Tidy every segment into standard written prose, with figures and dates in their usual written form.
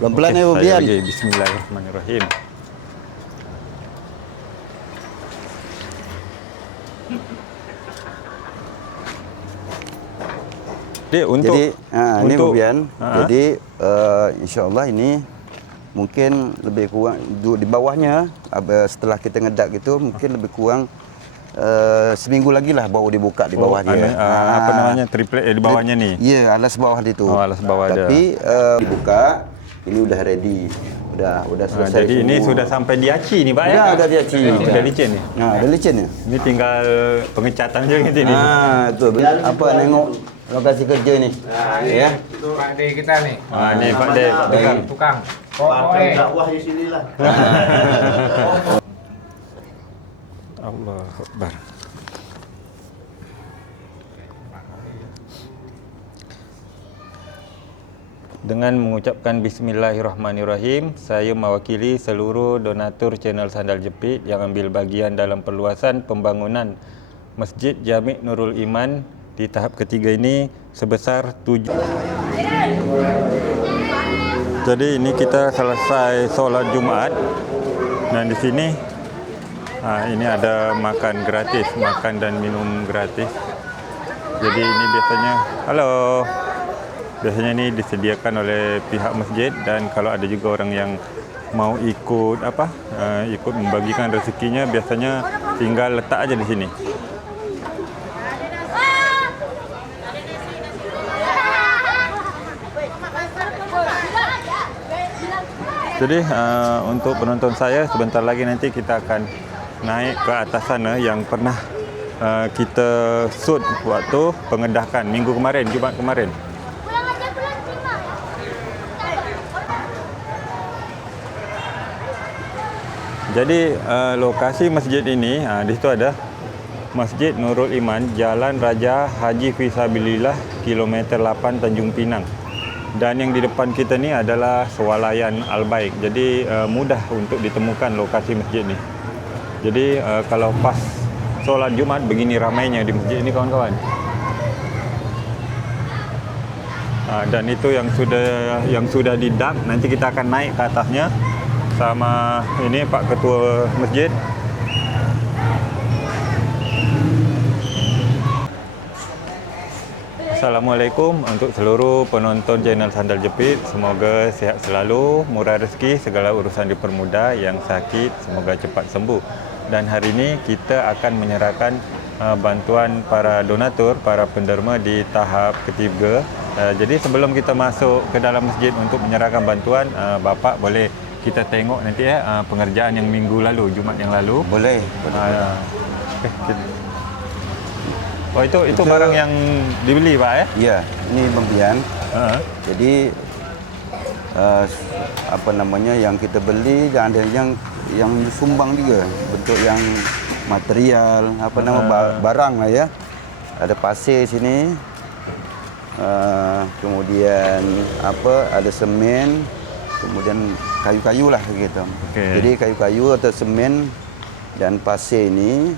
Pelan-pelan ya, saya Bian. lagi. Bismillahirrahmanirrahim. Jadi ini Bu Bian. Jadi insya-Allah ini mungkin lebih kurang di bawahnya setelah kita ngedak gitu mungkin lebih kurang seminggu lagi lah baru dibuka di bawah dia. Apa namanya, triplek di bawahnya nih? Iya, alas bawah itu. Oh, alas bawah ada. Tapi dibuka, ini udah ready. Udah selesai. Jadi semua. ini sudah sampai diaci nih Pak ya? Udah diaci. Udah licin nih? Nah, udah licin ya? Ini tinggal pengecatan aja gitu nih. Itu apa nengok lokasi kerja ini. Ya. Itu Pak D kita nih. Ini Pak D, Tukang. Dakwah di sini lah. Allahu Akbar. Dengan mengucapkan Bismillahirrahmanirrahim, saya mewakili seluruh donatur channel Sandal Jepit yang ambil bagian dalam perluasan pembangunan Masjid Jami' Nurul Iman di tahap ketiga ini sebesar 7. Jadi ini kita selesai solat Jumat dan di sini ini ada makan gratis, makan dan minum gratis. Jadi ini biasanya ini disediakan oleh pihak masjid, dan kalau ada juga orang yang mau ikut ikut membagikan rezekinya, biasanya tinggal letak aja di sini. Jadi untuk penonton saya, sebentar lagi nanti kita akan naik ke atas sana yang pernah kita shoot waktu pengedakan minggu kemarin, Jumat kemarin. Jadi lokasi masjid ini, di situ ada Masjid Nurul Iman, Jalan Raja Haji Fisabilillah, kilometer 8 Tanjung Pinang. Dan yang di depan kita ni adalah Swalayan Al-Baik. Jadi mudah untuk ditemukan lokasi masjid ni. Jadi kalau pas solat Jumat begini ramainya di masjid ini kawan-kawan. Dan itu yang sudah didak, nanti kita akan naik ke atasnya sama ini Pak Ketua Masjid. Assalamualaikum untuk seluruh penonton channel Sandal Jepit. Semoga sihat selalu, murah rezeki, segala urusan dipermudah, yang sakit semoga cepat sembuh. Dan hari ini kita akan menyerahkan bantuan para donatur, para penderma di tahap ketiga. Jadi sebelum kita masuk ke dalam masjid untuk menyerahkan bantuan, Bapak boleh kita tengok nanti pengerjaan yang minggu lalu, Jumat yang lalu. Boleh. Oh itu barang yang dibeli Pak ya? Iya, ini pembelian. Jadi yang kita beli dan ada yang disumbang juga, bentuk yang material, barang lah ya. Ada pasir sini. Kemudian ada semen, kemudian kayu-kayu lah gitu. Okay. Jadi kayu-kayu atau semen dan pasir ini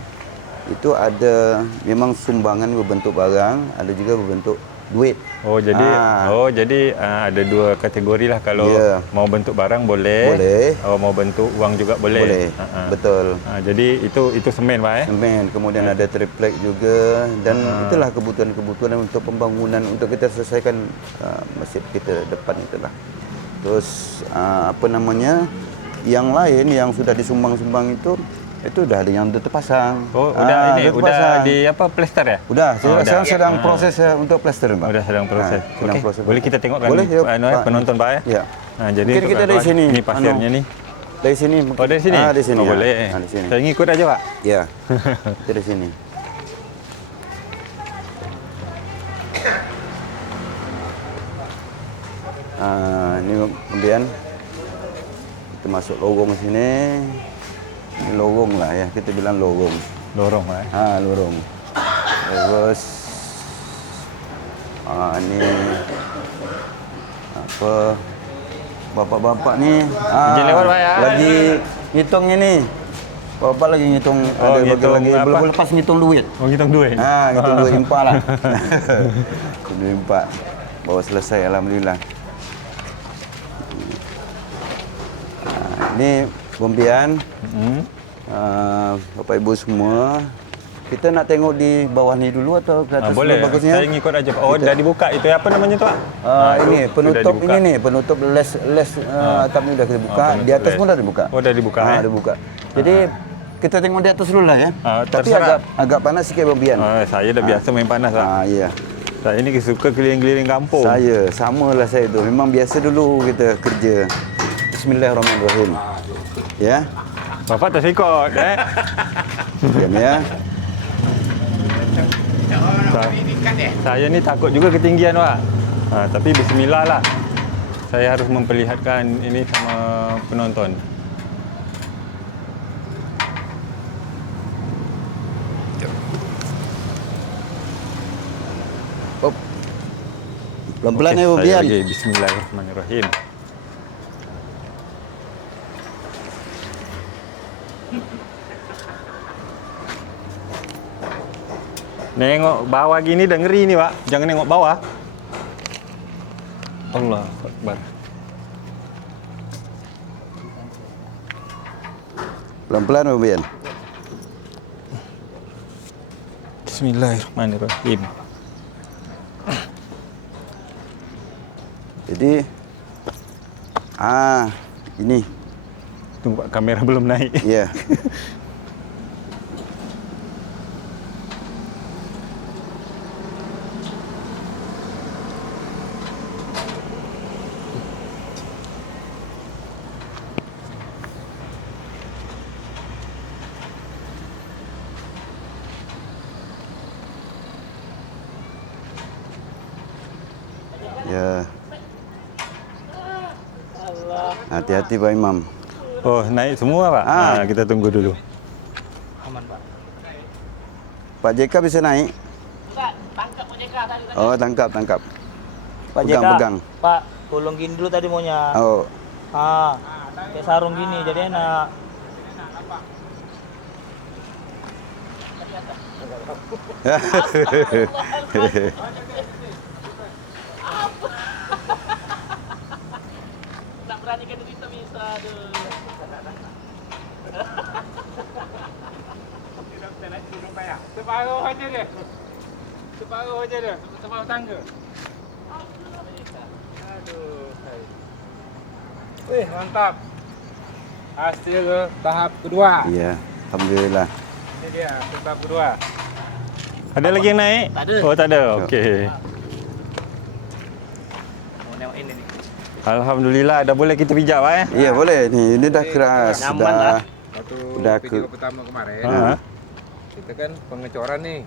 itu ada memang sumbangan berbentuk barang, ada juga berbentuk duit. Oh jadi ada dua kategori lah, kalau mau bentuk barang boleh. Mau bentuk uang juga boleh. Betul. Jadi itu semen Pak ya? Semen, kemudian ada triplek juga, dan itulah kebutuhan untuk pembangunan untuk kita selesaikan masjid kita depan itulah. Terus yang lain yang sudah disumbang-sumbang itu udah ada yang udah terpasang. Oh, udah di plester ya? Udah, sekarang sedang proses untuk plester, Pak. Udah sedang proses. Proses. Boleh kita tengok kan? Boleh, yuk, penonton Pak ya? Iya. Jadi mungkin kita dari sini. Ini pasirnya nih. Dari sini. Oh, dari sini? Di sini. Oh, boleh. Di sini. Saya ngikut aja, Pak. Iya. Dari sini. Ini kemudian kita masuk lorong sini. Ini lorong lah ya, kita bilang lorong. Lorong Pak ya? Lorong. Terus ini bapak-bapak nih lewat Pak ya? Lagi ngitung ini. Bapak lagi ngitung, belum lepas ngitung duit. Oh, ngitung duit? Ngitung duit impak lah. Duit impak. Bawa selesai, alhamdulillah. Ini Bombian. Bapak Ibu semua. Kita nak tengok di bawah ni dulu atau ke atas boleh. dulu bagusnya? Saya ngikut aja. Oh, dah dibuka. Itu apa namanya tu, Pak? Ini itu penutup dah dibuka. ini nih, penutup les atap ni dah kita buka. Di atas les. pun dah dibuka. Oh, dah dibuka. Dah buka. Jadi kita tengok di atas dulu lah ya. Tapi terserah. agak panas sikit Bombian. Saya dah biasa main panas lah. Iya. Saya ni suka keliling-keliling kampung. Saya samalah saya tu. Memang biasa dulu kita kerja. Bismillahirrahmanirrahim. Ya. Bapak tersikut, Diam ya. Saya ni takut juga ketinggian, Pak. Tapi bismillah lah. Saya harus memperlihatkan ini sama penonton. Pelan-pelan ya Okey, saya Bombian. lagi. Bismillahirrahmanirrahim. Nengok bawah gini dah ngeri ni, Pak. Jangan nengok bawah. Allah Akbar. Pelan-pelan Bombian. Bismillahirrahmanirrahim. Jadi ini Tunggu, Pak, kamera belum naik. ya. Ya. Hati-hati Pak Imam. Oh, naik semua, Pak. Kita tunggu dulu. Pak JK bisa naik? Tangkap Pak JK tadi. Oh, tangkap. Pak Pegang, JK, pegang. Pak, tolong gini dulu tadi maunya. Oh, Kayak sarung gini, jadi enak. Tak beranikan diri tak bisa. Aduh. Separuh aja dia. Separuh aja dia. Separuh tangga. Aduh. Wih, mantap. Hasil ke tahap kedua. iya. Alhamdulillah. Ini dia tahap kedua. Ada lagi yang naik? Tak ada. Oh, tak ada. Okey. Mau tengok ini nih. Alhamdulillah, dah boleh kita pijak, Pak. Iya, boleh ni. Ini dah keras. Nyaman dah. Waktu Udah video pertama kemarin, kita kan pengecoran nih.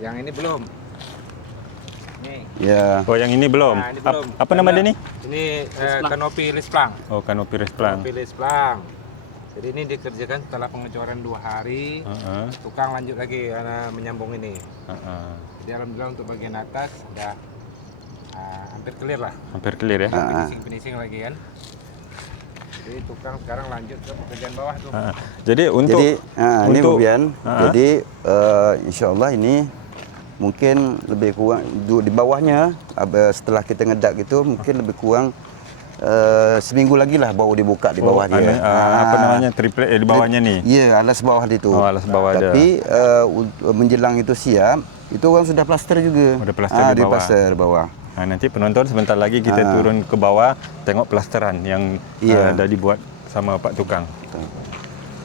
Yang ini belum. Nih. Ya. Oh, yang ini belum. Nah, ini belum. Apa nama dia ni? Ini kanopi lisplang. Oh, kanopi resplang. Kanopi lisplang. Jadi ini dikerjakan setelah pengecoran 2 hari. Tukang lanjut lagi karena menyambung ini. Jadi alhamdulillah untuk bagian atas sudah hampir clear lah. Hampir clear ya. Finishing lagi kan. Jadi tukang sekarang lanjut ke pekerjaan bawah tuh. Jadi untuk Jadi ini untuk- Bombian. Jadi insya-Allah ini mungkin lebih kurang di bawahnya setelah kita ngedak gitu mungkin lebih kurang seminggu lagi lah baru dibuka di bawah dia. apa namanya triplek di bawahnya ni. Ya, alas bawah itu. Oh, alas bawah ada. Tapi menjelang itu siap, itu orang sudah plaster juga. Ada plaster di bawah. plaster bawah. Nanti penonton sebentar lagi kita turun ke bawah tengok plasteran yang dah dibuat sama Pak Tukang.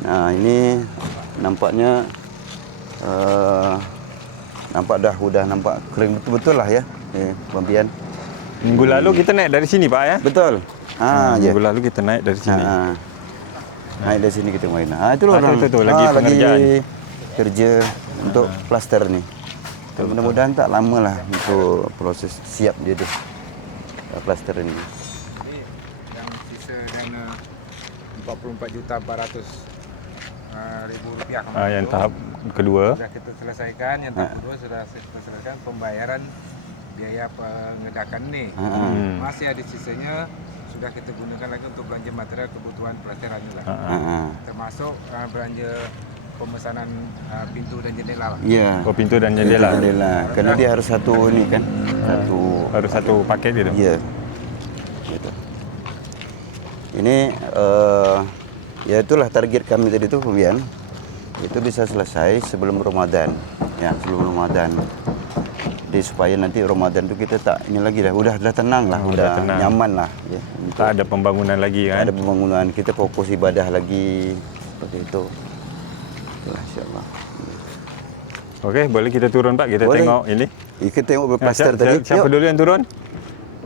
Nah, ini nampaknya nampak udah nampak kering betul-betul lah ya. Bombian. Minggu lalu kita naik dari sini, Pak ya. Betul. Minggu lalu kita naik dari sini. Naik dari sini kita main. Itu loh itu, lagi pengerjaan. Kerja untuk plaster nih. Mudah-mudahan tak lama lah untuk proses siap dia tu plaster ini. Ini yang sisa dana 44.400.000 rupiah. Yang tahap kedua. Sudah kita selesaikan, yang tahap kedua sudah kita selesaikan pembayaran biaya pengedakan ini. Masih ada sisanya sudah kita gunakan lagi untuk belanja material kebutuhan plasteran juga. Termasuk belanja pemesanan pintu dan jendela lah. Ya. Oh, pintu dan jendela. Karena dia harus satu ini kan. Satu Harus satu paket gitu. ya. Gitu. Ini ya itulah target kami tadi itu kemudian itu bisa selesai sebelum Ramadan. Ya, sebelum Ramadan. Jadi supaya nanti Ramadan itu kita tak ini lagi dah, udah tenang lah, udah tenang. nyaman lah. Ya, Tak ada pembangunan lagi kan? ada pembangunan, kita fokus ibadah lagi seperti itu. Itulah insya-Allah. Okey, boleh kita turun Pak, kita Boleh. tengok ini. Kita tengok berplaster tadi. Siapa Yuk. dulu yang turun?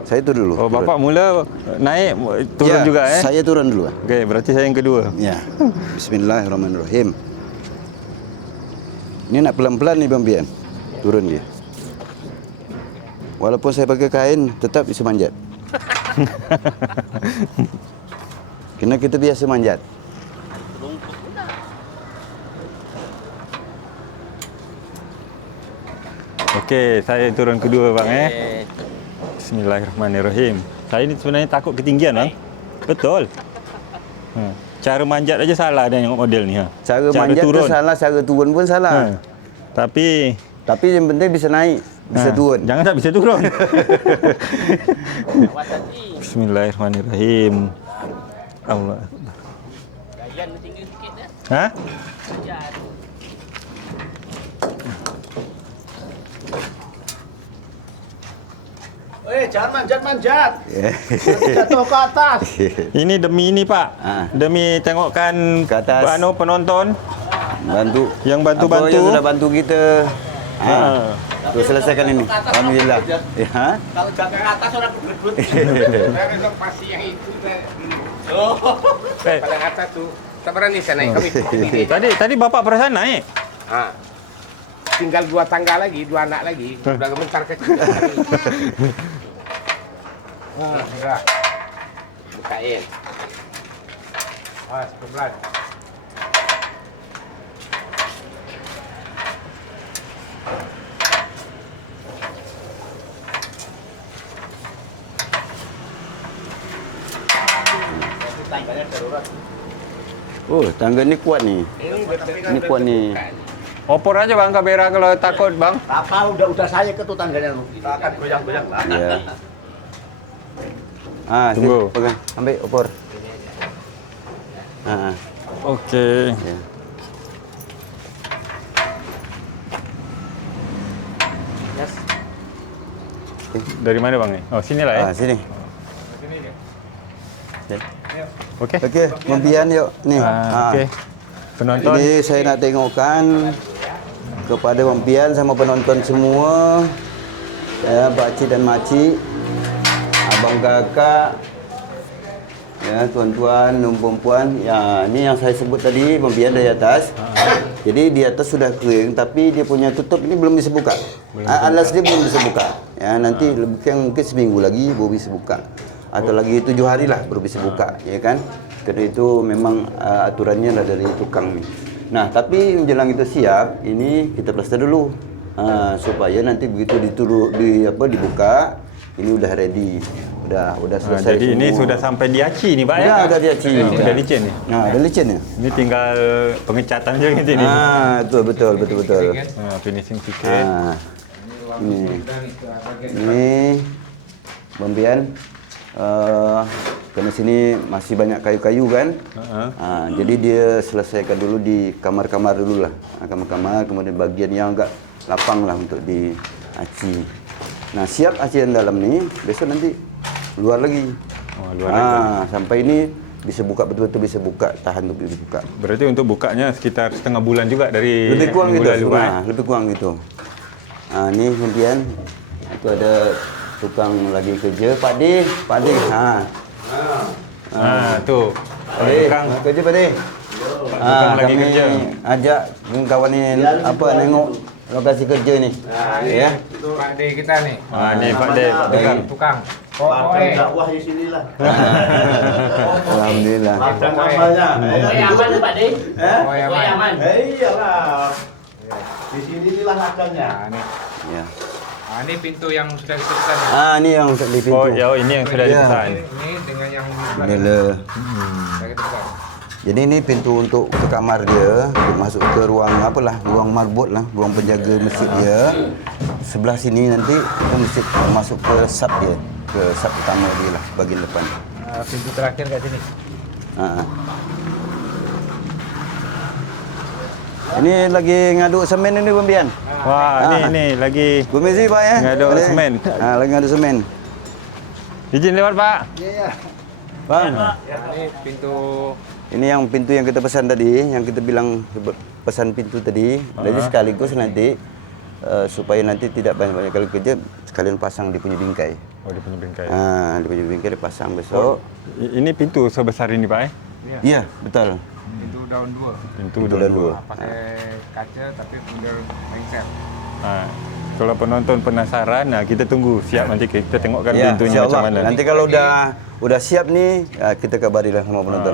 Saya tu dulu. Oh, Bapak mula naik, turun ya, juga Saya turun dulu. Okey, berarti saya yang kedua. Ya. Bismillahirrahmanirrahim. Ini nak pelan-pelan ni Bang Bian. Turun dia. Walaupun saya pakai kain, tetap bisa manjat. Kena kita biasa manjat. Okey, saya turun kedua bang Bismillahirrahmanirrahim. Saya ni sebenarnya takut ketinggian bang. Betul. Cara manjat aja salah dia tengok model ni ha. Cara manjat tu salah, cara turun pun salah. Tapi yang penting bisa naik, bisa turun. Jangan tak bisa turun. Awas hati. Bismillahirrahmanirrahim. Allah. Gayan tinggi sikit dah. Ha? Gayan. Jangan manjat. Ya. Jatuh ke atas. Ini demi ini Pak. Demi tengokkan Ke atas. penonton Bantu. yang Apa bantu-bantu. yang sudah bantu kita. Tu selesaikan ini. Alhamdulillah. Ya. Kalau jatuh ke atas orang berdut. Kalau pasti yang itu paling atas tu. Tak berani saya naik kami. Tadi Bapak perasaan naik. Tinggal 2 tangga lagi, 2 anak lagi. Udah gementar kecil. Sudah. Bukain. Pelan. Oh, tangga ni kuat ni. Ini kuat ni. Opor aja bang kamera kalau takut bang. Apa udah saya ke tu tangganya tu. Akan goyang-goyang lah. Ya. Tunggu. Sini, pegang. Ambil opor. Okey. Ya. Dari mana bang ni? Oh sinilah ya. Sini. Okey. Okey, membian yuk. Ni. Okey. Penonton. Ini saya nak tengokkan kepada membian sama penonton semua. Ya, pakcik dan makcik, abang kakak, ya, tuan-tuan dan perempuan. Ya, ni yang saya sebut tadi, membian dari atas. Jadi di atas sudah kering, tapi dia punya tutup ini belum bisa buka. Alas dia belum bisa buka. Ya, nanti mungkin seminggu lagi baru bisa buka. Atau lagi 7 hari lah baru bisa buka, ya kan? Karena itu memang aturannya lah dari tukang ni. Nah, tapi menjelang itu siap, ini kita plaster dulu. Supaya nanti begitu dibuka, ini udah ready. Udah selesai. Jadi semua. ini sudah sampai diaci ni Pak ya? Udah diaci. Sudah licin ni? Ada licin ya? Ini tinggal pengecatan je kat sini. Betul. Finishing sikit. Ini pembian. Kerana sini masih banyak kayu-kayu kan. Jadi dia selesaikan dulu di kamar-kamar dulu lah. Kamar-kamar, kemudian bagian yang agak lapang lah untuk diaci. Nah, siap acian dalam ni, besok nanti luar lagi. Sampai ini bisa buka, betul-betul bisa buka, tahan untuk dibuka. Berarti untuk bukanya sekitar setengah bulan juga dari Lebih kurang minggu gitu, lalu, lebih kurang gitu. Ni kemudian itu ada tukang lagi kerja, Pak De. Tu. Tukang kerja Pak De. tukang lagi kami kerja. ajak kawan ni nengok lokasi kerja ni. Ya. Itu Pak De kita nih. Ni Pak De, Tukang. Partner dakwah di sini lah. Alhamdulillah. Ada namanya. Aman tu Pak De. Oh, yang Aman. Iyalah. Di sini lah akalnya. Ya. Ini pintu yang sudah kita pesan. Ni yang di pintu. Ini yang sudah Ya. dipesan. Ini dengan yang Bila. sudah kita pesan. Jadi ini pintu untuk ke kamar dia, untuk masuk ke ruang ruang marbot lah, ruang penjaga masjid dia. Sebelah sini nanti kita mesti masuk ke sub dia, ke sub utama dia lah, bagian depan. pintu terakhir kat sini. Ah. Ini lagi ngaduk semen ini Bumbian. Wah, ini lagi Bumisi Pak ya. ngaduk Boleh? semen. Lagi ngaduk semen. Izin lewat, Pak. Bang. Ini pintu Ini yang pintu yang kita pesan tadi, yang kita bilang pesan pintu tadi. Jadi sekaligus nanti supaya nanti tidak banyak-banyak kali kerja, sekalian pasang di punya bingkai. Oh, dia punya bingkai. Di punya bingkai dipasang besok. Ini pintu sebesar ini, Pak. Iya, betul. pintu daun 2. Pintu Pintu daun dua. Pakai kaca tapi model lengser. Kalau penonton penasaran, kita tunggu siap nanti kita tengokkan Ya, pintunya macam insyaallah. mana. Nanti kalau udah siap nih, kita kabarilah sama penonton.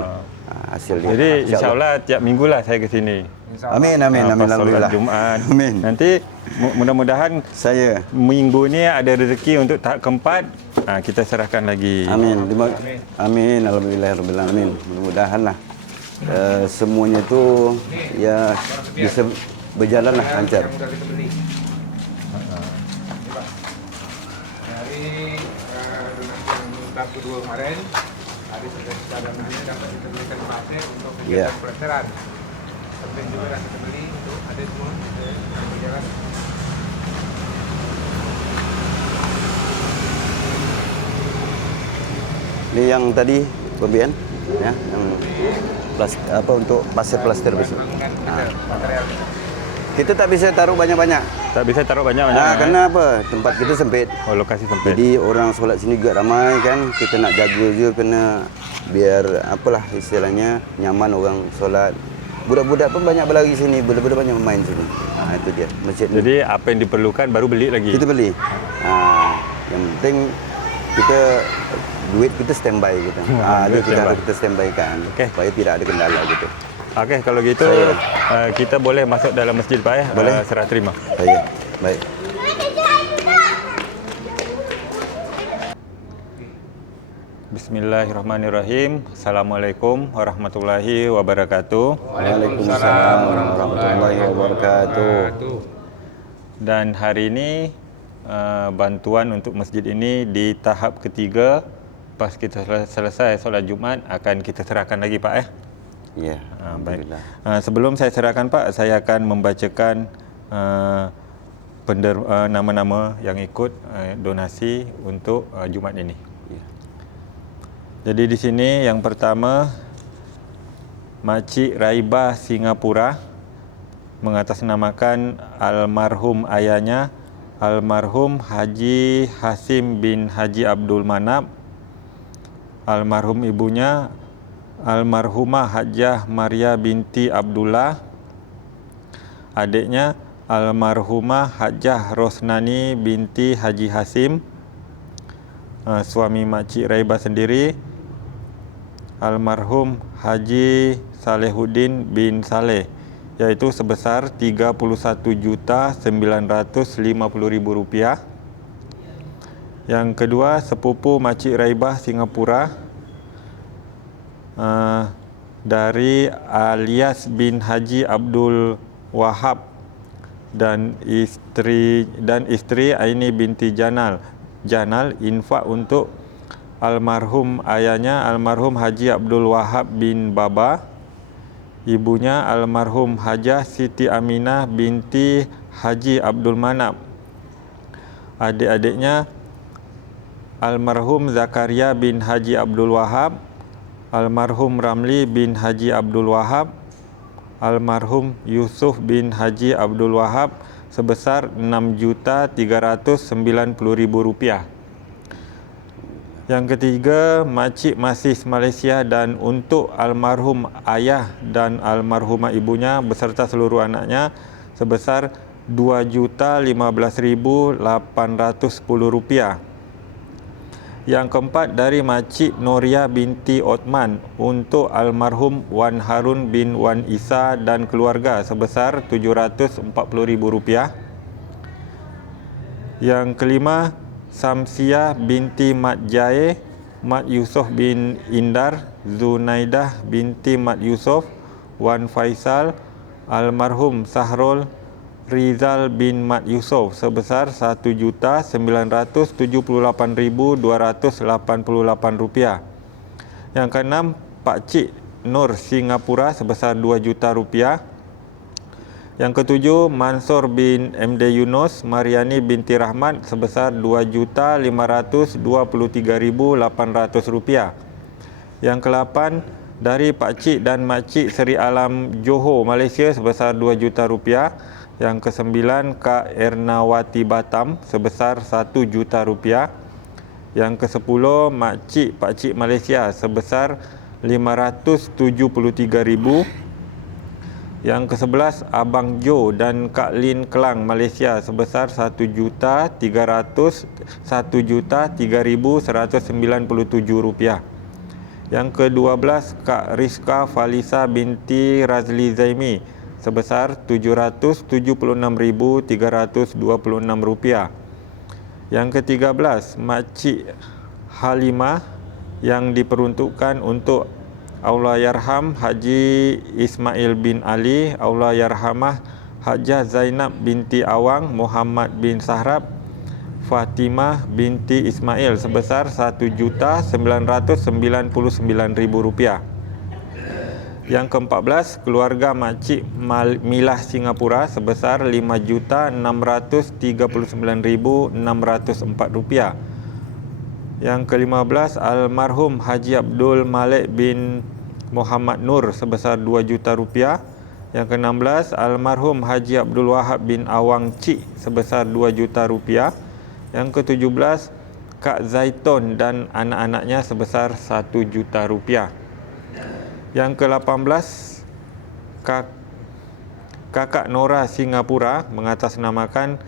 Hasil dia. Jadi insyaAllah tiap minggu lah saya ke sini. Amin, amin, amin, Pas solat alhamdulillah. Jumaat. Amin. Nanti mudah-mudahan Saya. minggu ni ada rezeki untuk tahap keempat. Kita serahkan lagi. Amin. Amin. Alhamdulillah, rabbil alamin. Mudah-mudahan lah semuanya itu ya bisa berjalan lah lancar. Yang udah kita beli. Ini Pak. Dari donasi yang tahap kedua kemarin, ada sisa dananya dapat kita belikan pasir untuk kegiatan pelesteran. Sampai juga dah kita beli untuk ada semua yang berjalan. Ini yang tadi Pembian ya, yang untuk pasir plaster besok. Bangunan kita material. Kita tak bisa taruh banyak-banyak. Tak bisa taruh banyak-banyak. Karena apa? Tempat kita sempit. Oh, lokasi sempit. Jadi orang solat sini juga ramai kan. Kita nak jaga juga kena biar apalah istilahnya nyaman orang solat. Budak-budak pun banyak berlari sini, budak-budak banyak main sini. Itu dia masjid ni. Jadi apa yang diperlukan baru beli lagi. Kita beli. Yang penting kita duit kita standby gitu. Itu kita harus kita standby kan. Okey. Supaya tidak ada kendala gitu. Okey, kalau gitu kita boleh masuk dalam masjid, Pak ya. Boleh. Serah terima. Saya. Baik. Bismillahirrahmanirrahim. Assalamualaikum warahmatullahi wabarakatuh. Waalaikumsalam warahmatullahi wabarakatuh. Dan hari ini bantuan untuk masjid ini di tahap ketiga. Pas kita selesai solat Jumaat akan kita serahkan lagi, Pak ya. Ya. Baik. Sebelum saya serahkan, Pak, saya akan membacakan nama-nama yang ikut donasi untuk Jumaat ini. Ya. Jadi di sini yang pertama Makcik Raibah Singapura mengatasnamakan almarhum ayahnya almarhum Haji Hasim bin Haji Abdul Manap, almarhum ibunya almarhumah Hajjah Maria binti Abdullah, adiknya almarhumah Hajjah Rosnani binti Haji Hasim, suami Makcik Raibah sendiri almarhum Haji Salehuddin bin Saleh, iaitu sebesar Rp31.950.000. Yang kedua, sepupu Makcik Raibah Singapura dari alias bin Haji Abdul Wahab dan istri Aini binti Janal infak untuk almarhum ayahnya almarhum Haji Abdul Wahab bin Baba, ibunya almarhum Hajah Siti Aminah binti Haji Abdul Manap, adik-adiknya almarhum Zakaria bin Haji Abdul Wahab, almarhum Ramli bin Haji Abdul Wahab, almarhum Yusuf bin Haji Abdul Wahab sebesar Rp6.390.000. Yang ketiga, Makcik Masis Malaysia dan untuk almarhum ayah dan almarhumah ibunya beserta seluruh anaknya sebesar Rp2.015.810. Yang keempat dari Makcik Noria binti Otman untuk almarhum Wan Harun bin Wan Isa dan keluarga sebesar Rp740.000. Yang kelima, Samsiah binti Mat Jae, Mat Yusof bin Indar, Zunaidah binti Mat Yusof, Wan Faisal, almarhum Sahrul Rizal bin Mat Yusof sebesar Rp1.978.288. Yang keenam, Pakcik Nur Singapura sebesar 2 juta rupiah. Yang ketujuh, Mansur bin MD Yunus Mariani binti Rahmat sebesar 2.523.800 rupiah. Yang ke-8, dari Pakcik dan Makcik Seri Alam Johor, Malaysia sebesar 2 juta rupiah. Yang ke-9, Kak Ernawati Batam sebesar 1 juta rupiah. Yang ke-10, Makcik Pakcik Malaysia sebesar 573,000. Yang ke-11, Abang Jo dan Kak Lin Kelang Malaysia sebesar 1.301,197 rupiah. Yang ke-12, Kak Rizka Falisa binti Razli Zaimi sebesar 776,326 rupiah. Yang ke-13, Makcik Halimah yang diperuntukkan untuk Allahyarham Haji Ismail bin Ali, Allahyarhamah Hajah Zainab binti Awang, Muhammad bin Sahrab, Fatimah binti Ismail sebesar 1.999.000 rupiah. Yang ke-14, keluarga Makcik Milah Singapura sebesar 5.639.604 rupiah. Yang ke-15, almarhum Haji Abdul Malik bin Muhammad Nur sebesar 2 juta rupiah. Yang ke-16, almarhum Haji Abdul Wahab bin Awang Cik sebesar 2 juta rupiah. Yang ke-17, Kak Zaitun dan anak-anaknya sebesar 1 juta rupiah. Yang ke-18, Kakak Nora Singapura mengatasnamakan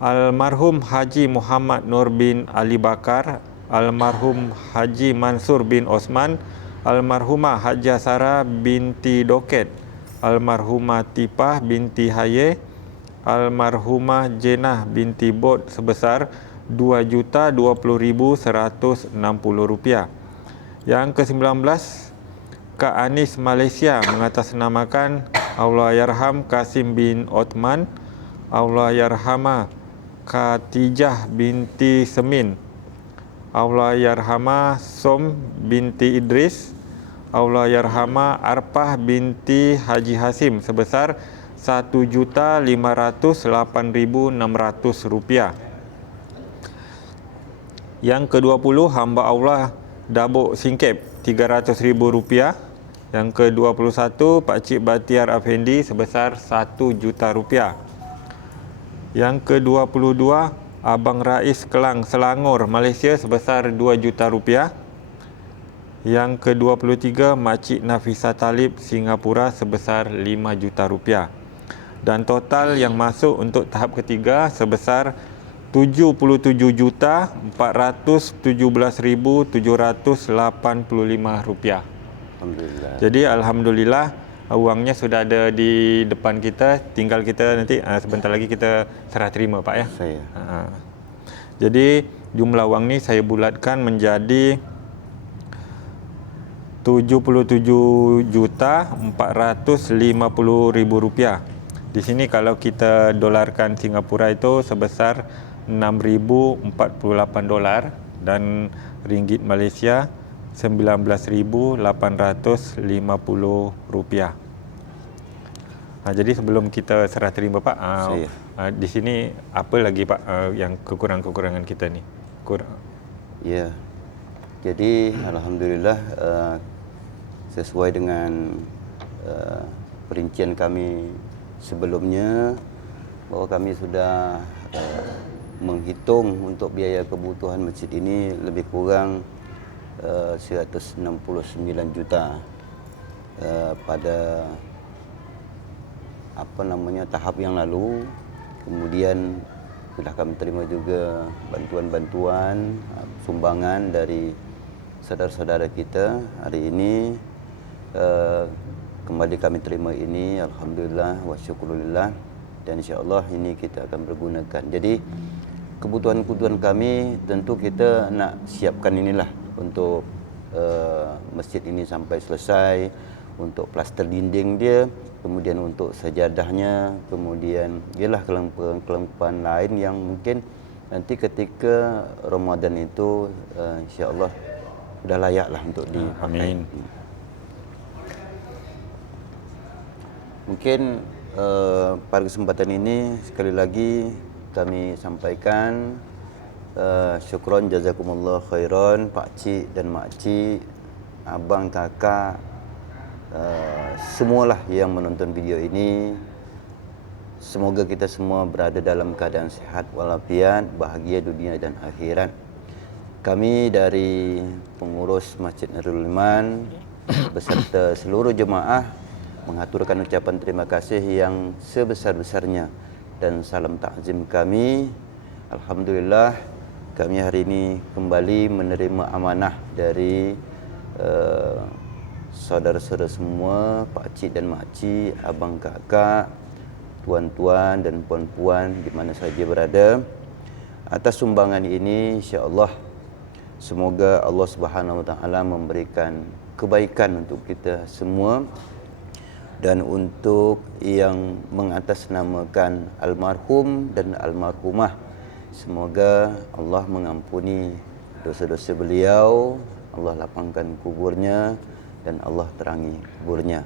almarhum Haji Muhammad Nur bin Ali Bakar, almarhum Haji Mansur bin Osman, almarhumah Hajah Sarah binti Doket, almarhumah Tipah binti Haye, almarhumah Jenah binti Bod sebesar 2.020.160 rupiah. Yang ke-19, Kak Anis Malaysia mengatasnamakan Allahyarham Kasim bin Othman, Allahyarhamah Khatijah binti Semin, Allahyarhamah Som binti Idris, Allahyarhamah Arpah binti Haji Hasim sebesar 1.508.600 rupiah. Yang ke-20, hamba Allah Dabuk Singkep 300.000 rupiah. Yang ke-21, Pakcik Batiar Afendi sebesar 1 juta rupiah. Yang ke-22, Abang Rais Kelang Selangor Malaysia sebesar 2 juta rupiah. Yang ke-23, Makcik Nafisa Talib Singapura sebesar 5 juta rupiah. Dan total yang masuk untuk tahap ketiga sebesar 77.417.785 rupiah. Alhamdulillah. Jadi alhamdulillah wangnya sudah ada di depan kita, tinggal kita nanti sebentar lagi kita serah terima Pak ya. Saya. Jadi jumlah wang ni saya bulatkan menjadi 77.450.000 rupiah. Di sini kalau kita dolarkan Singapura itu sebesar 6.048 dolar dan ringgit Malaysia 19.850 rupiah. Jadi sebelum kita serah terima Pak, di sini apa lagi Pak yang kekurangan-kekurangan kita ni? Ya. Jadi alhamdulillah sesuai dengan perincian kami sebelumnya bahwa kami sudah menghitung untuk biaya kebutuhan masjid ini lebih kurang 169 juta pada tahap yang lalu. Kemudian sudah kami terima juga bantuan-bantuan sumbangan dari saudara-saudara kita. Hari ini kembali kami terima ini, alhamdulillah wa syukurillah, dan insya-Allah ini kita akan bergunakan. Jadi kebutuhan-kebutuhan kami tentu kita nak siapkan inilah untuk masjid ini sampai selesai, untuk plaster dinding dia, kemudian untuk sajadahnya, kemudian ialah kelengkapan lain yang mungkin nanti ketika Ramadan itu insya-Allah sudah layaklah untuk dipakai. Amin. Mungkin pada kesempatan ini sekali lagi kami sampaikan syukron jazakumullah khairan Pak Cik dan Mak Cik, abang, kakak, semualah yang menonton video ini. Semoga kita semua berada dalam keadaan sehat walafiat, bahagia dunia dan akhirat. Kami dari pengurus Masjid Nurul Iman beserta seluruh jemaah mengaturkan ucapan terima kasih yang sebesar-besarnya dan salam takzim kami. Alhamdulillah, kami hari ini kembali menerima amanah dari saudara-saudara semua, Pak Cik dan Mak Cik, abang, kakak, tuan-tuan dan puan-puan di mana saja berada. Atas sumbangan ini, insya-Allah semoga Allah Subhanahu Wa Taala memberikan kebaikan untuk kita semua. Dan untuk yang mengatasnamakan almarhum dan almarhumah, semoga Allah mengampuni dosa-dosa beliau, Allah lapangkan kuburnya dan Allah terangi kuburnya.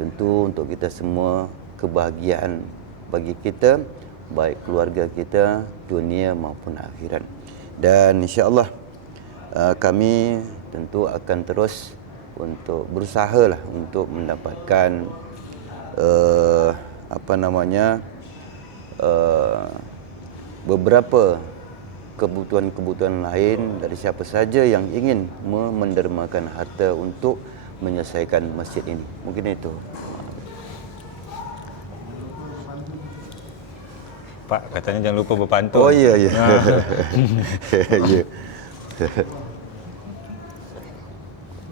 Tentu untuk kita semua kebahagiaan bagi kita, baik keluarga kita, dunia maupun akhirat. Dan insya-Allah kami tentu akan terus untuk berusahalah untuk mendapatkan beberapa kebutuhan-kebutuhan lain dari siapa saja yang ingin mendermakan harta untuk menyelesaikan masjid ini. Mungkin itu. Pak, katanya jangan lupa berpantun. Oh iya. Ya.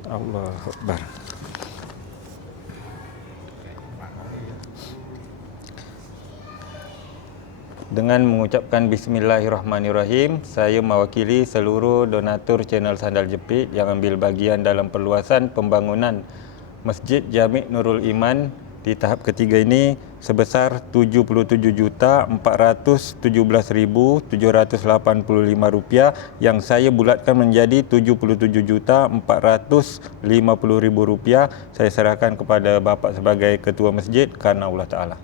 Allahu Akbar. Dengan mengucapkan bismillahirrahmanirrahim, saya mewakili seluruh donatur channel Sandal Jepit yang ambil bagian dalam perluasan pembangunan Masjid Jami' Nurul Iman di tahap ketiga ini sebesar Rp77.717.785 yang saya bulatkan menjadi Rp77.450.000. Saya serahkan kepada Bapak sebagai Ketua Masjid karena Allah Ta'ala.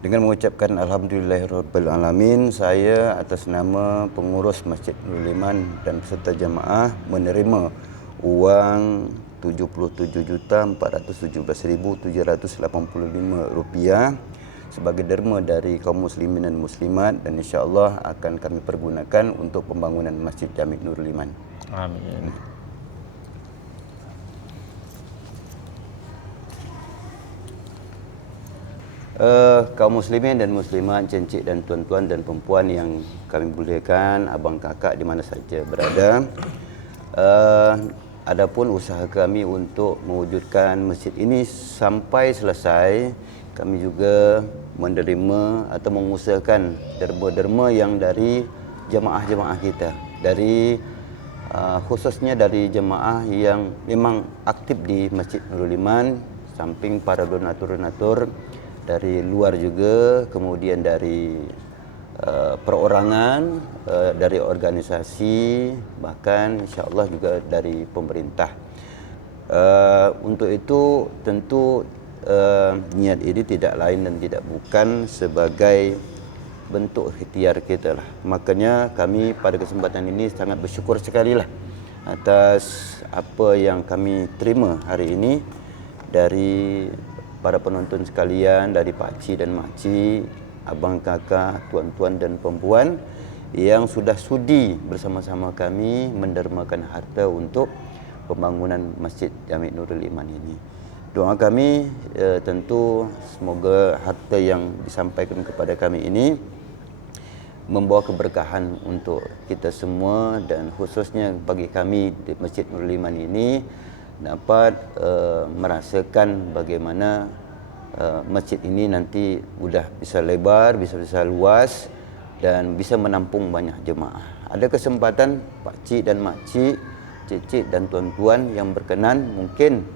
Dengan mengucapkan Alhamdulillahirabbil alamin, saya atas nama pengurus Masjid Nurul Iman dan peserta jamaah menerima uang Rp77.417.785 sebagai derma dari kaum muslimin dan muslimat, dan insya-Allah akan kami pergunakan untuk pembangunan Masjid Jami' Nurul Iman. Amin. Kaum muslimin dan muslimat, cencik dan tuan-tuan dan perempuan yang kami muliakan, abang, kakak di mana saja berada. Adapun usaha kami untuk mewujudkan masjid ini sampai selesai, kami juga menerima atau mengusahakan derma-derma yang dari jemaah-jemaah kita, dari khususnya dari jemaah yang memang aktif di Masjid Nurul Iman, samping para donatur-donatur dari luar juga, kemudian dari perorangan, dari organisasi, bahkan insya-Allah juga dari pemerintah. Untuk itu tentu niat ini tidak lain dan tidak bukan sebagai bentuk ikhtiar kita lah. Makanya kami pada kesempatan ini sangat bersyukur sekali lah atas apa yang kami terima hari ini dari para penonton sekalian, dari Pak Cik dan Mak Cik, abang, kakak, tuan-tuan dan perempuan yang sudah sudi bersama-sama kami mendermakan harta untuk pembangunan Masjid Jami' Nurul Iman ini. Doa kami tentu semoga harta yang disampaikan kepada kami ini membawa keberkahan untuk kita semua, dan khususnya bagi kami di Masjid Nurul Iman ini dapat merasakan bagaimana masjid ini nanti sudah bisa lebar, bisa luas dan bisa menampung banyak jemaah. Ada kesempatan Pak Cik dan Mak Cik, Cik dan tuan-tuan yang berkenan, mungkin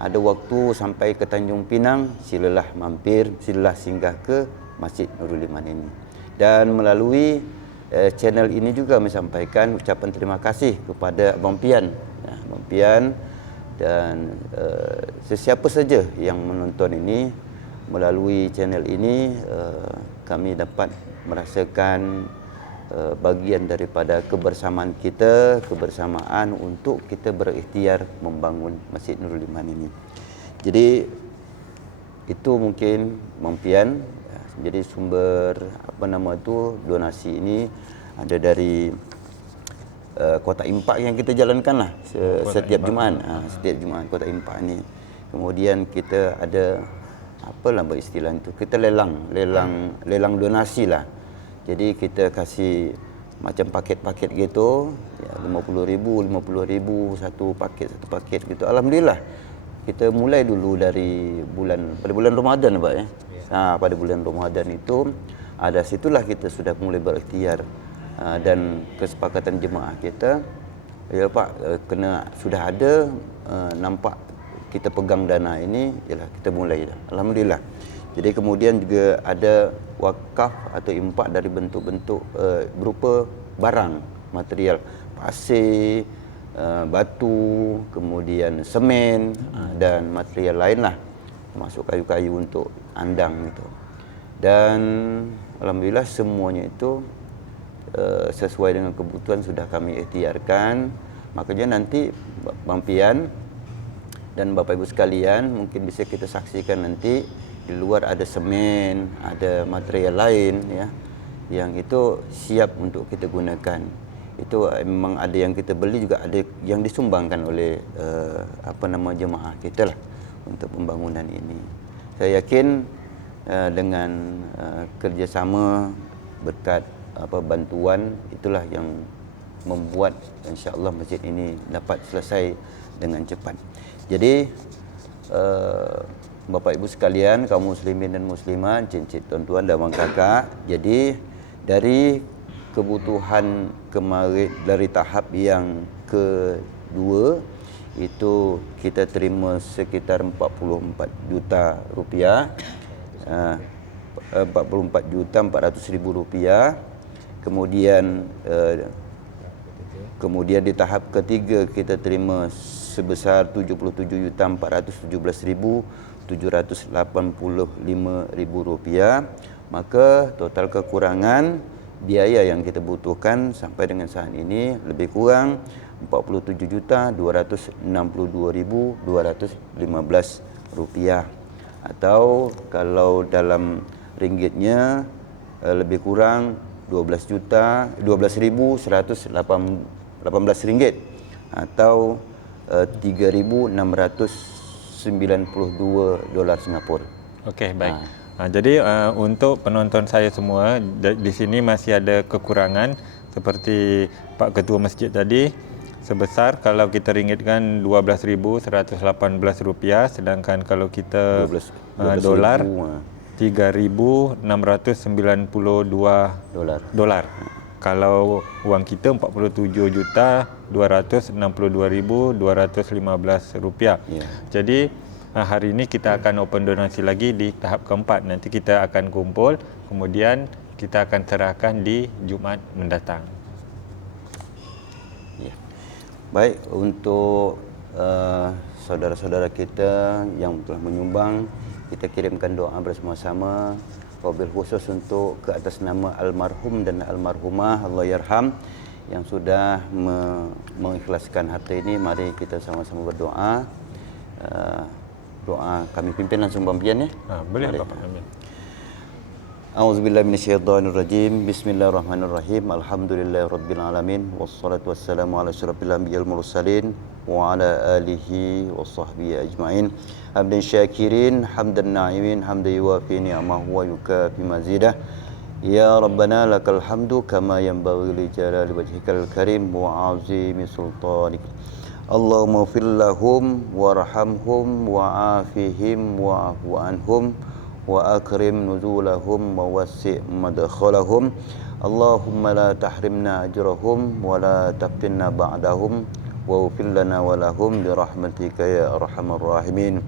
ada waktu sampai ke Tanjung Pinang, silalah mampir, silalah singgah ke Masjid Nurul Iman ini. Dan melalui channel ini juga menyampaikan ucapan terima kasih kepada Abang Pian, Abang Pian dan sesiapa saja yang menonton ini melalui channel ini. Kami dapat merasakan bagian daripada kebersamaan kita, kebersamaan untuk kita berikhtiar membangun Masjid Nurul Iman ini. Jadi itu mungkin Bang Pian. Jadi sumber donasi ini ada dari kotak impak yang kita jalankan lah setiap Jumaat. Setiap Jumaat kotak impak ni. Kemudian kita ada istilah itu, kita lelang donasi lah. Jadi kita kasih macam paket-paket gitu, ya, 50,000 satu paket gitu. Alhamdulillah kita mulai dulu dari pada bulan Ramadan Pak ya. Pada bulan Ramadan itu situlah kita sudah mulai berikhtiar, dan kesepakatan jemaah kita, ya Pak, sudah ada nampak kita pegang dana ini, ialah kita mulai dah. Alhamdulillah. Jadi kemudian juga ada wakaf atau impak dari bentuk-bentuk berupa barang, material, pasir, batu, kemudian semen, dan material lain lah, termasuk kayu-kayu untuk andang itu. Dan alhamdulillah semuanya itu sesuai dengan kebutuhan sudah kami ikhtiarkan. Makanya nanti Bang Pian dan Bapak Ibu sekalian mungkin bisa kita saksikan nanti di luar ada semen, ada material lain ya, yang itu siap untuk kita gunakan. Itu memang ada yang kita beli, juga ada yang disumbangkan oleh jemaah kita lah untuk pembangunan ini. Saya yakin dengan kerjasama berkat bantuan itulah yang membuat insya-Allah masjid ini dapat selesai dengan cepat. Jadi Bapak Ibu sekalian, kaum muslimin dan muslimat, cincin tuan-tuan dan abang kakak, jadi dari kebutuhan kemarin dari tahap yang kedua itu kita terima sekitar 44 juta rupiah, 44.400.000 rupiah. Kemudian di tahap ketiga kita terima sebesar 77.417.785 rupiah. Maka total kekurangan biaya yang kita butuhkan sampai dengan saat ini lebih kurang 47.262.215 rupiah, atau kalau dalam ringgitnya lebih kurang 12.118 ringgit, atau 3.692 dolar Singapura. Okey, baik. Jadi untuk penonton saya semua, di sini masih ada kekurangan seperti Pak Ketua Masjid tadi, sebesar kalau kita ringgitkan 12.118 rupiah, sedangkan kalau kita 12 dolar ribu, 3.692 dolar. Kalau wang kita 47.262.215 rupiah. Yeah. Jadi hari ini kita akan open donasi lagi di tahap keempat. Nanti kita akan kumpul, kemudian kita akan serahkan di Jumaat mendatang. Ya. Baik, untuk saudara-saudara kita yang telah menyumbang, kita kirimkan doa bersama-sama, wabil khusus untuk ke atas nama almarhum dan almarhumah, Allah yarham, yang sudah mengikhlaskan harta ini. Mari kita sama-sama berdoa. Doa kami pimpin langsung Bang Pian ya. Boleh Bapak. Amin. A'udzubillahi minasyaitonirrajim. Bismillahirrahmanirrahim. Alhamdulillahirabbil alamin, wassalatu wassalamu ala asyrafil anbiya'il mursalin wa ala alihi washabbihi ajmain. Hamdan syakirin, hamdan na'imin, hamdan yuwafi ni'amahu wa yukafi mazidah. Ya Rabbana lakal hamdu kama yanbaghi li jalali wajhikal karim wa 'azimi sultanik. Allahumma ighfir lahum warhamhum wa'afihim wa'fu anhum wa akrim nuzulahum wa wasi' madkhalahum. Allahumma la tahrimna ajrahum wa la taftinna ba'dahum wa ighfir lana wa lahum bi rahmatika ya arhamar rahimin.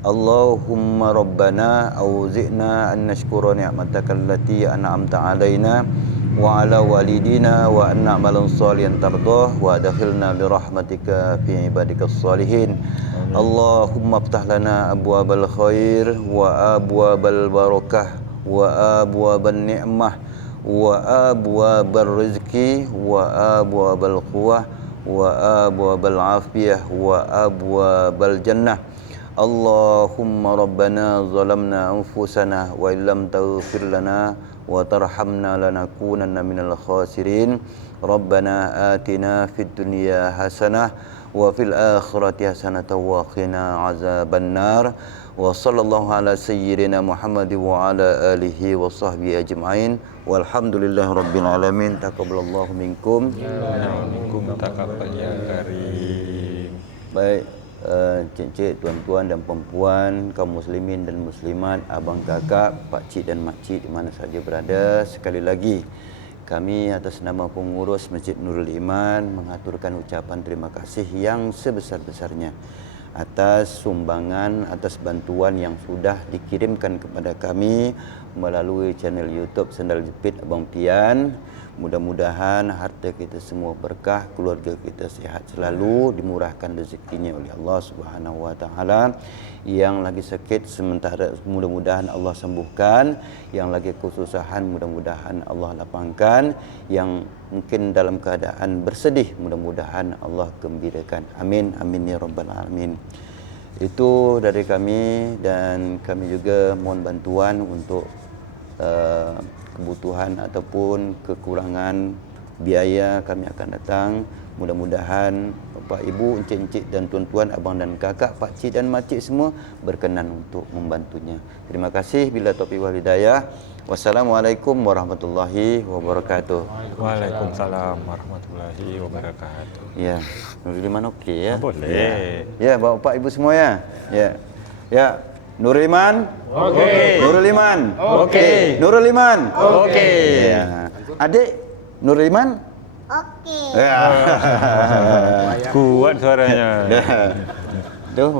Allahumma rabbana awzi'na an nashkura ni'mataka allati an'amta 'alaina وعلى والدينا وأن نعمل صالحا ترضاه وأدخلنا برحمتك في عبادك الصالحين. اللهم افتح لنا أبواب الخير وأبواب البركة وأبواب النعمة وأبواب الرزق وأبواب القوة وأبواب العافية وأبواب الجنة. اللهم ربنا ظلمنا أنفسنا وإن لم تغفر لنا وترحمنا لنكونن من الخاسرين. ربنا آتنا في الدنيا حسنة وفي الآخرة حسنة وقنا عذاب النار. وصلى الله على سيدنا محمد وعلى آله وصحبه أجمعين والحمد لله رب العالمين. Taqabbalallahu minkum. Minkum taqabbal ya karim. Baik, cik-cik, tuan-tuan dan perempuan, kaum muslimin dan muslimat, abang kakak, pak cik dan mak cik di mana saja berada, sekali lagi kami atas nama pengurus Masjid Nurul Iman mengaturkan ucapan terima kasih yang sebesar-besarnya atas sumbangan, atas bantuan yang sudah dikirimkan kepada kami melalui channel YouTube Sandal Jepit Abang Pian. Mudah-mudahan harta kita semua berkah, keluarga kita sihat selalu, dimurahkan rezekinya oleh Allah Subhanahu wa taala. Yang lagi sakit sementara mudah-mudahan Allah sembuhkan, yang lagi kesusahan mudah-mudahan Allah lapangkan, yang mungkin dalam keadaan bersedih mudah-mudahan Allah gembirakan. Amin amin ya rabbal alamin. Itu dari kami, dan kami juga mohon bantuan untuk kebutuhan ataupun kekurangan biaya kami akan datang. Mudah-mudahan Bapak Ibu, encik-encik dan tuan-tuan, abang dan kakak, pak cik dan mak cik semua berkenan untuk membantunya. Terima kasih. Bila taufiq wal hidayah. Wassalamualaikum warahmatullahi wabarakatuh. Waalaikumsalam warahmatullahi wabarakatuh. Ya, Nurul Iman okey ya? Boleh. Ya, Bapak Ibu semua ya. Ya. Ya. Nurul Iman? Okey. Nurul Iman? Okey. Nurul Iman? Okey. Ya. Adik Nurul Iman? Okey. Ya. Kuat suaranya. Tuh